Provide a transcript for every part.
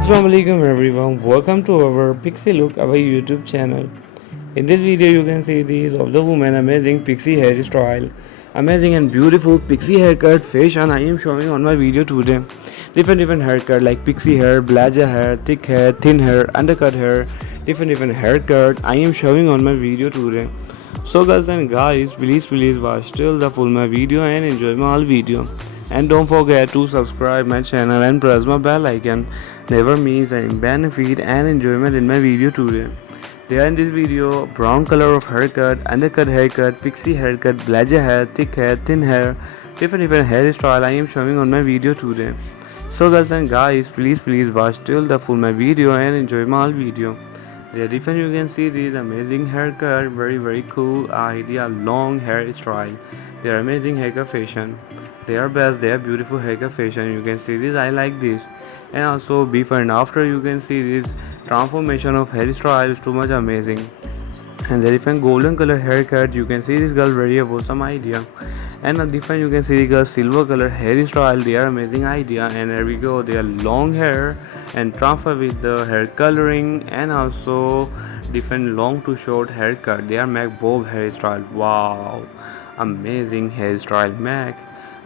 Assalamualaikum everyone, welcome to our Pixie Look, our YouTube channel. In this video you can see these of the woman amazing pixie hairstyle, amazing and beautiful pixie haircut fashion I am showing on my video today. Different haircut like pixie hair, blazer hair, thick hair, thin hair, undercut hair, different haircut I am showing on my video today. So girls and guys, please watch till the full my video and enjoy my whole video. And don't forget to subscribe my channel and press my bell icon. Never miss any benefit and enjoyment in my video today. There in this video, brown color of haircut, undercut haircut, pixie haircut, blazer hair, thick hair, thin hair, different hairstyle I am showing on my video today. So girls and guys, please watch till the full my video and enjoy my whole video. There different you can see this amazing haircut, very cool idea, long hairstyle. They are amazing haircut fashion. They are best, they are beautiful haircut fashion. You can see this, I like this. And also before and after you can see this transformation of hairstyle is too much amazing. And the different golden color haircut, you can see this girl very awesome idea. And a different you can see the girl silver color hairstyle, they are amazing idea. And there we go, they are long hair and transfer with the hair coloring, and also different long to short haircut. They are make bob hairstyle. Wow, amazing hairstyle make.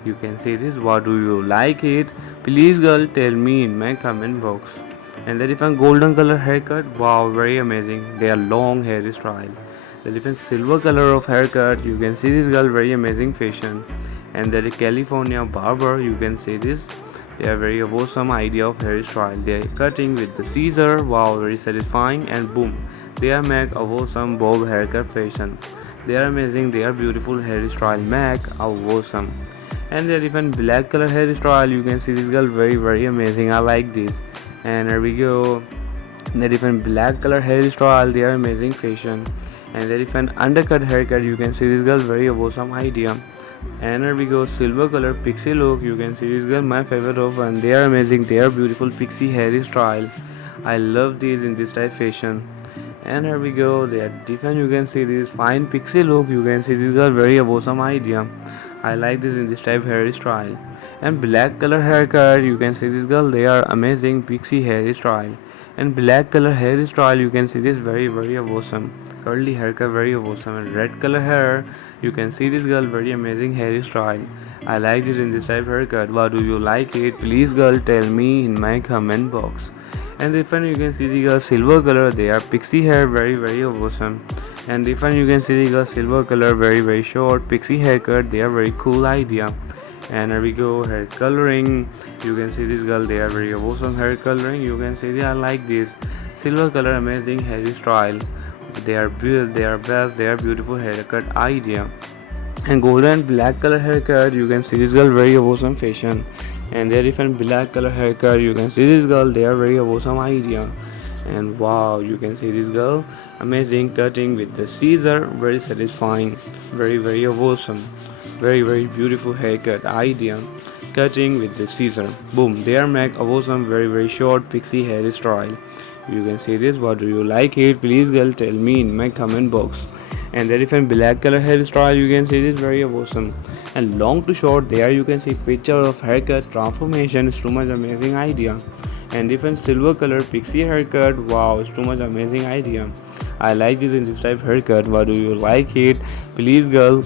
You can see this, what do you like it? Please girl tell me in my comment box. And the different golden color haircut, wow, very amazing. They are long hairstyle. The different silver color of haircut, you can see this girl very amazing fashion. And the California barber, you can see this, they are very awesome idea of hairstyle. They are cutting with the scissor, wow, very satisfying, and boom, they are make awesome bob haircut fashion. They are amazing, they are beautiful hairstyle make awesome. And the different black color hairstyle, you can see this girl very amazing, I like this. And here we go, the different black color hairstyle, they are amazing fashion. And the different undercut haircut, you can see this girl very awesome idea. And here we go, silver color pixie look, you can see this girl my favorite of, and they are amazing, they are beautiful pixie hairstyle. I love these in this type fashion. And here we go, they are different, you can see this fine pixie look, you can see this girl very awesome idea. I like this in this type hairstyle. And black color haircut, you can see this girl, they are amazing pixie hairstyle. And black color hairstyle, you can see this very awesome curly haircut, very awesome. And red color hair, you can see this girl very amazing hairstyle. I like this in this type haircut. What do you like it? Please girl tell me in my comment box. And different you can see the girl silver color, they are pixie hair, very awesome. And different you can see the girl silver color, very short pixie haircut, they are very cool idea. And here we go, hair coloring, you can see this girl, they are very awesome hair coloring. You can see I like this silver color amazing hairstyle. They are best, they are beautiful haircut idea. And golden black color haircut, you can see this girl very awesome fashion. And there different black color haircut, you can see this girl, they are very awesome idea. And wow, you can see this girl amazing cutting with the scissor, very satisfying, very awesome, very beautiful haircut idea, cutting with the scissor, boom, they are make awesome very short pixie hairstyle. You can see this, what do you like it? Please girl tell me in my comment box. And the different black color hairstyle, you can see this very awesome. And long to short, there you can see picture of haircut transformation, is too much amazing idea. And different silver color pixie haircut, wow, it's too much amazing idea. I like this in this type haircut. What do you like it? Please girl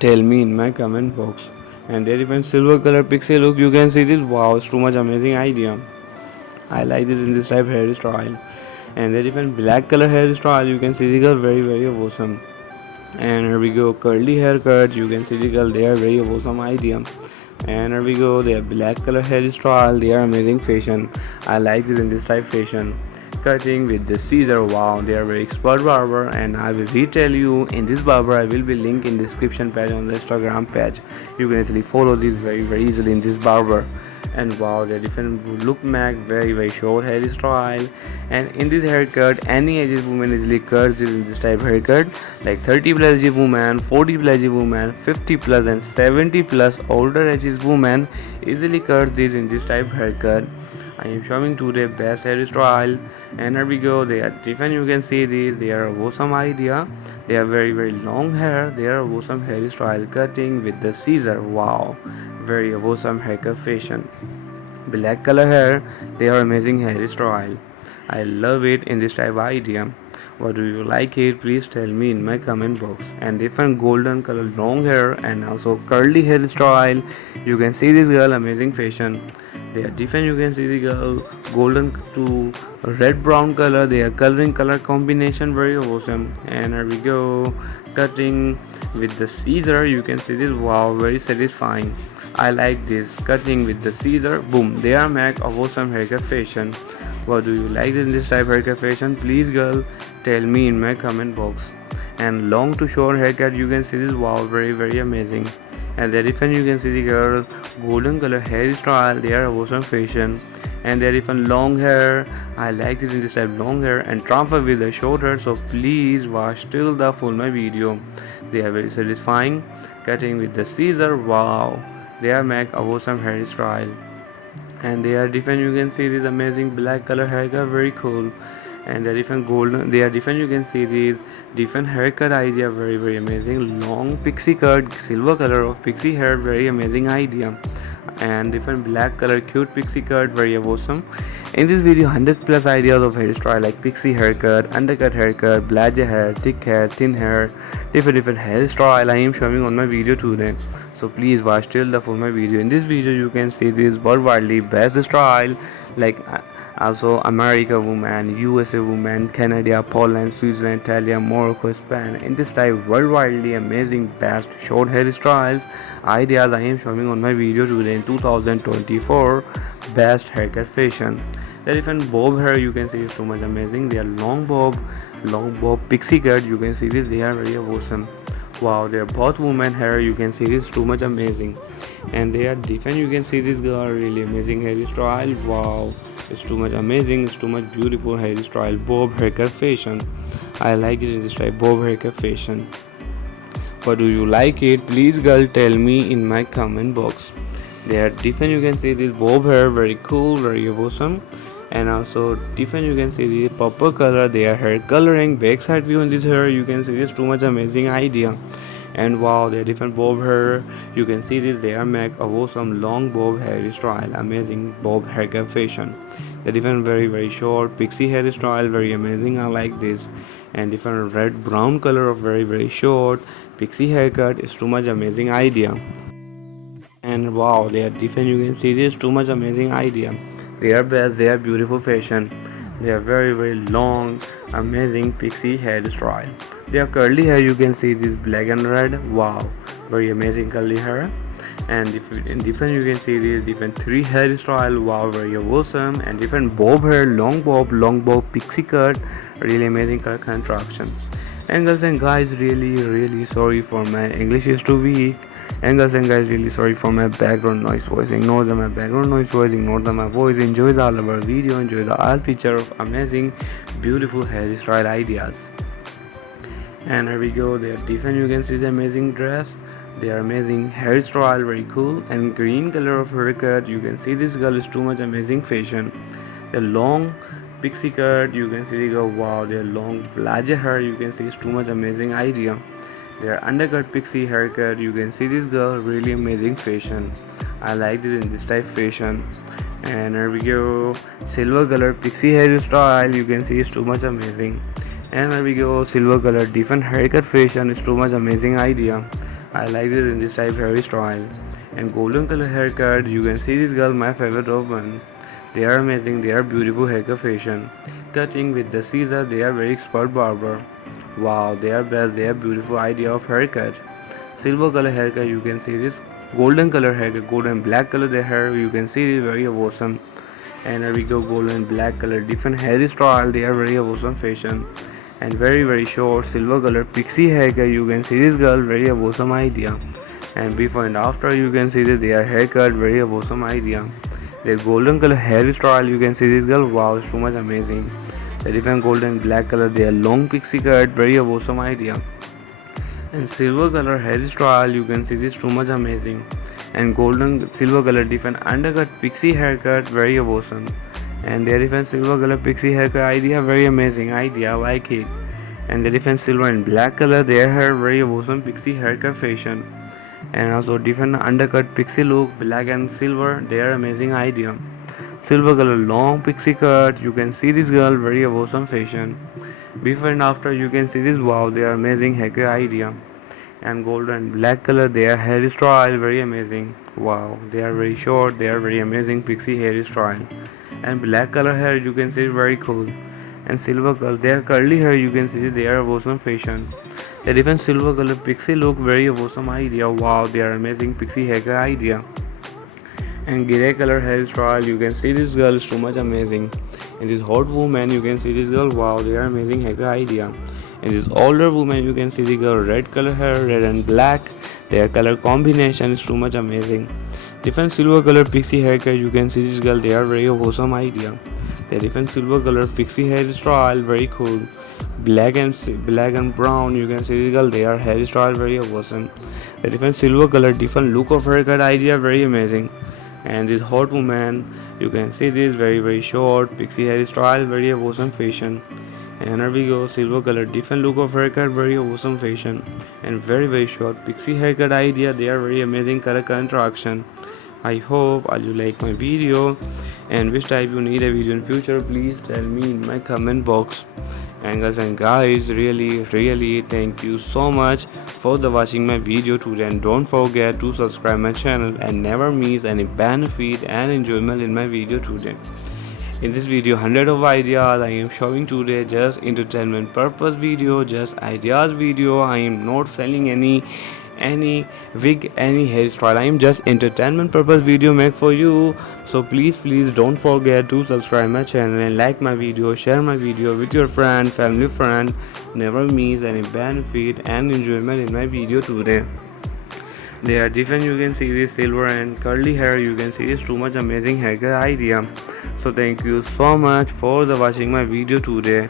tell me in my comment box. And the different silver color pixie look, you can see this, wow, it's too much amazing idea. I like this in this type hairstyle. And the different black color hairstyle, you can see the girl very awesome. And here we go, curly haircut, you can see the girl, they are very awesome idea. And here we go, they are black color hairstyle, they are amazing fashion. I like this in this type fashion. Cutting with the scissor, wow, they are very expert barber. And I will retell you in this barber, I will be link in description page on the Instagram page. You can easily follow this very easily in this barber. And wow, the different look make, very short hairstyle. And in this haircut, any ages woman easily cuts this in this type haircut, like 30 plus age woman, 40 plus age woman, 50 plus and 70 plus older ages woman easily cuts this in this type haircut. I am showing today best hairstyle, and here we go. They are different. You can see these. They are awesome idea. They are very long hair. They are awesome hairstyle cutting with the scissor. Wow, very awesome haircut fashion. Black color hair. They are amazing hairstyle. I love it in this type of idea. What do you like it? Please tell me in my comment box. And different golden color long hair and also curly hairstyle. You can see this girl amazing fashion. They are different. You can see the girl golden to red brown color. They are coloring color combination very awesome. And here we go cutting with the scissor. You can see this. Wow, very satisfying. I like this cutting with the scissor. Boom, they are make of awesome haircut fashion. What do you like in this type of haircut fashion? Please girl tell me in my comment box. And long to short haircut, you can see this. Wow, very amazing. And there different, you can see the girl golden color hairstyle. They are awesome fashion. And there different long hair. I like it in this type long hair and transfer with the short hair. So please watch till the full my video. They are very satisfying. Cutting with the scissor. Wow, they are make awesome hairstyle. And they are different. You can see this amazing black color haircut, very cool. And they're different golden. They are different. You can see these different haircut idea, very amazing. Long pixie cut, silver color of pixie hair, very amazing idea. And different black color cute pixie cut, very awesome. In this video 100 plus ideas of hairstyle like pixie haircut, undercut haircut, blage hair, thick hair, thin hair, different hairstyle I am showing on my video today. So please watch till the full my video. In this video you can see this worldwide best style like also America woman, USA woman, Canada, Poland, Switzerland, Italy, Morocco, Spain. In this type worldwide amazing best short hairstyles ideas I am showing on my video today in 2024 best haircut fashion. The different bob hair you can see is too much amazing. They are long bob pixie cut. You can see this. They are very awesome. Wow, they are both women hair. You can see this too much amazing. And they are different. You can see this girl really amazing hairstyle. Wow, it's too much amazing. It's too much beautiful hairstyle. Bob haircut fashion. I like it in this type bob haircut fashion. But do you like it? Please girl tell me in my comment box. They are different. You can see this bob hair, very cool, very awesome. And also different, you can see the purple color. They are hair coloring backside view in this hair. You can see this too much amazing idea. And wow, they are different bob hair. You can see this. They are make a awesome long bob hairstyle, amazing bob haircut fashion. The different very short pixie hairstyle, very amazing. I like this. And different red brown color of very short pixie haircut is too much amazing idea. And wow, they are different. You can see this too much amazing idea. They are best. They are beautiful fashion. They are very long amazing pixie hairstyle. They are curly hair. You can see this black and red. Wow, very amazing curly hair. And in different you can see these different three hairstyle. Wow, very awesome. And different bob hair, long bob pixie cut, really amazing color contraction. And girls and guys, really sorry for my English is too weak. And girls and guys, really sorry for my background noise voice. Ignore my background noise voice, ignore my voice. Enjoy the all of our video, enjoy the all picture of amazing beautiful hairstyle ideas. And here we go. They are different. You can see the amazing dress. They are amazing hairstyle, very cool. And green color of haircut. You can see this girl is too much amazing fashion. The long pixie cut. You can see the girl. Wow, their long blage hair. You can see it's too much amazing idea. Their undercut pixie haircut. You can see this girl really amazing fashion. I like this in this type fashion. And here we go. Silver color pixie hairstyle. You can see it's too much amazing. And here we go, silver color different haircut fashion is too much amazing idea. I like this in this type hairstyle. And golden color haircut, you can see this girl, my favorite of one. They are amazing. They are beautiful haircut fashion. Cutting with the scissor. They are very expert barber. Wow, they are best. They are beautiful idea of haircut. Silver color haircut. You can see this golden color haircut. Golden black color their hair. You can see this very awesome. And here we go, golden black color different hairstyle. They are very awesome fashion. And very short silver color pixie haircut. You can see this girl very awesome idea. And before and after you can see this their haircut very awesome idea. The golden color hairstyle. You can see this girl. Wow, it's too much amazing. The different golden black color. They are long pixie cut. Very awesome idea. And silver color hairstyle. You can see this too much amazing. And golden silver color different undercut pixie haircut. Very awesome. And the different silver color pixie haircut idea, very amazing idea, I like it. And the different silver and black color, their hair very awesome pixie haircut fashion. And also different undercut pixie look, black and silver, their amazing idea. Silver color long pixie cut, you can see this girl very awesome fashion. Before and after, you can see this, wow, they are amazing haircut idea. And gold and black color, their hairstyle very amazing, wow, they are very short, they are very amazing pixie hairstyle. And black color hair, you can see very cool. And silver color, their curly hair, you can see they are awesome fashion. The different silver color pixie look, very awesome idea, wow, they are amazing pixie haircut idea. And grey color hairstyle, you can see this girl is too much amazing. And this hot woman, you can see this girl, wow, they are amazing haircut idea. And this older woman, you can see the girl red color hair, red and black, their color combination is too much amazing. Different silver color pixie haircut, you can see this girl, they are very awesome idea. The different silver color pixie hairstyle, very cool. Black and brown, you can see this girl, their hairstyle very awesome. The different silver color, different look of haircut idea, very amazing. And this hot woman, you can see this very short pixie hairstyle, very awesome fashion. And here we go, silver color, different look of haircut, very awesome fashion. And very short pixie haircut idea, they are very amazing color contraction. I hope you like my video, and which type you need a video in future, please tell me in my comment box. And girls and guys, really thank you so much for watching my video today, and don't forget to subscribe my channel and never miss any benefit and enjoyment in my video today. In this video, 100 of ideas I am showing today, just entertainment purpose video, just ideas video. I am not selling any wig, any hairstyle. I am just entertainment purpose video make for you. So please don't forget to subscribe my channel and like my video, share my video with your friend, family friend. Never miss any benefit and enjoyment in my video today. They are different, you can see this silver and curly hair, you can see this too much amazing haircut idea. So thank you so much for watching my video today.